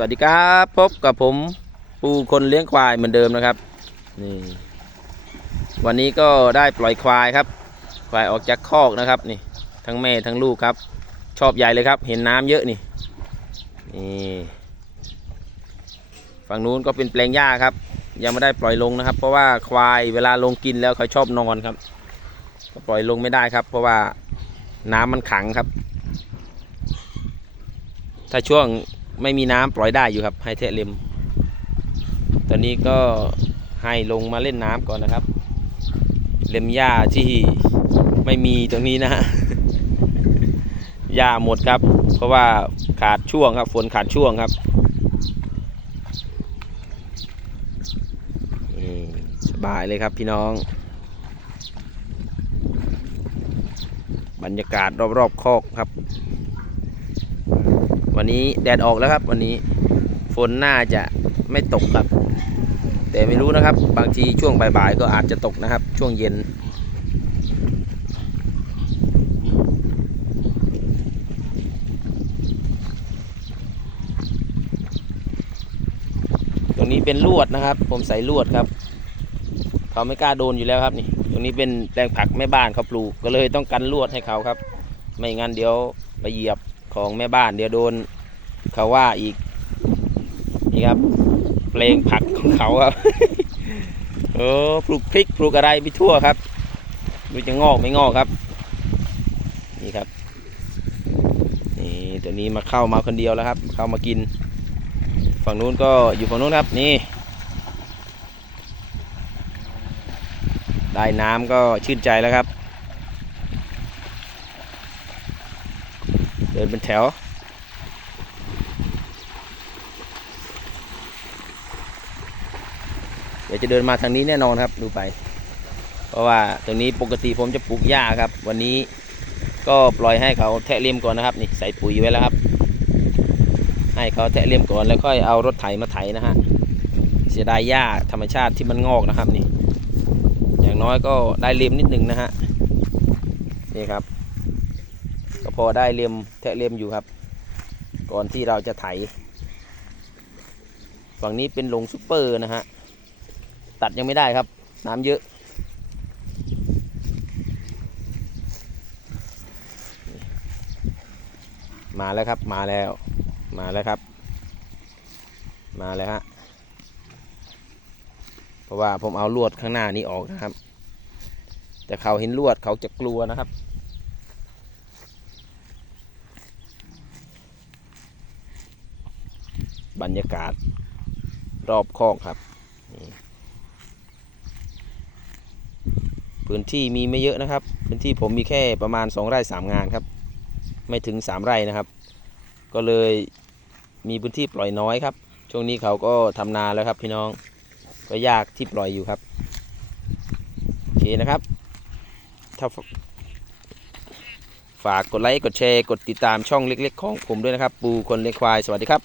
วัสดีครับพบกับผมปูคนเลี้ยงควายเหมือนเดิมนะครับนี่วันนี้ก็ได้ปล่อยควายครับ ควายออกจากคอกนะครับนี่ทั้งแม่ทั้งลูกครับ ชอบใหญ่เลยครับ เห็นน้ำเยอะนี่นี่ฝั่งนู้นก็เป็นแปลงหญ้าครับ ยังไม่ได้ปล่อยลงนะครับ เพราะว่าควายเวลาลงกินแล้วเขาชอบนอนครับ ก็ปล่อยลงไม่ได้ครับ เพราะว่าน้ำมันขังครับ ถ้าช่วง ไม่มีน้ำปล่อยได้อยู่ครับให้เทะเลมตอนนี้ก็ให้ลงมาเล่นน้ำก่อนนะครับ เล็มหญ้าที่ไม่มีตรงนี้นะฮะหญ้าหมดครับ เพราะว่าขาดช่วงครับ ฝนขาดช่วงครับสบายเลยครับพี่น้อง บรรยากาศรอบๆคอกครับ วันนี้แดดออกแล้วครับ วันนี้ฝนน่าจะไม่ตกครับ แต่ไม่รู้นะครับ บางทีช่วงบ่ายๆก็อาจจะตกนะครับ ช่วงเย็น ตรงนี้เป็นลวดนะครับ ผมใส่ลวดครับ เขาไม่กล้าโดนอยู่แล้วครับนี่ ตรงนี้เป็นแปลงผักแม่บ้านเขาปลูก ก็เลยต้องกันลวดให้เขาครับ ไม่งั้นเดี๋ยวไปเหยียบ ของแม่บ้านเดี๋ยวโดนเขาว่าอีกนี่ครับเพลงผักของเขาครับโอ้ปลูกพริกปลูกอะไรไปทั่วครับดูจะงอกไม่งอกครับ นี่ครับนี่ตัวนี้มาเข้ามาคนเดียวแล้วครับ เข้ามากิน ฝั่งนู้นก็อยู่ฝั่งนู้นครับนี่ ได้น้ำก็ชื่นใจแล้วครับ เดิ นเป็นแถว เดี๋ยวจะเดินมาทางนี้แน่นอนครับดูไป เพราะว่าตรงนี้ปกติผมจะปลูกหญ้าครับ วันนี้ก็ปล่อยให้เขาแทะเลียมก่อนนะครับนี่ใส่ปุ๋ยไว้แล้วครับ ให้เขาแทะเลียมก่อนแล้วค่อยเอารถไถมาไถนะฮะเสียดายหญ้าธรรมชาติที่มันงอกนะครับนี่ อย่างน้อยก็ได้เลียมนิดหนึ่งนะฮะนี่ครับ ก็พอได้เลียมแทะเลียมอยู่ครับ ก่อนที่เราจะไถ ฝั่งนี้เป็นหลงซุปเปอร์นะฮะ ตัดยังไม่ได้ครับ น้ำเยอะมาแล้วครับมาแล้วมาแล้วครับ มาแล้วฮะเพราะว่าผมเอาลวดข้างหน้านี้ออกนะครับ แต่เขาเห็นลวดเขาจะกลัวนะครับ บรรยากาศรอบคอกครับ พื้นที่มีไม่เยอะนะครับ พื้นที่ผมมีแค่ประมาณ 2 ไร่3งานครับ ไม่ถึง 3 ไร่นะครับ ก็เลยมีพื้นที่ปล่อยน้อยครับ ช่วงนี้เขาก็ทำนาแล้วครับพี่น้องก็ยากที่ปล่อยอยู่ครับโอเคนะครับ ถ้าฝฝากกดไลค์ กดแชร์ กดติดตามช่องเล็ก ๆ ของผมด้วยนะครับ ปูคนเลี้ยงควาย สวัสดีครับ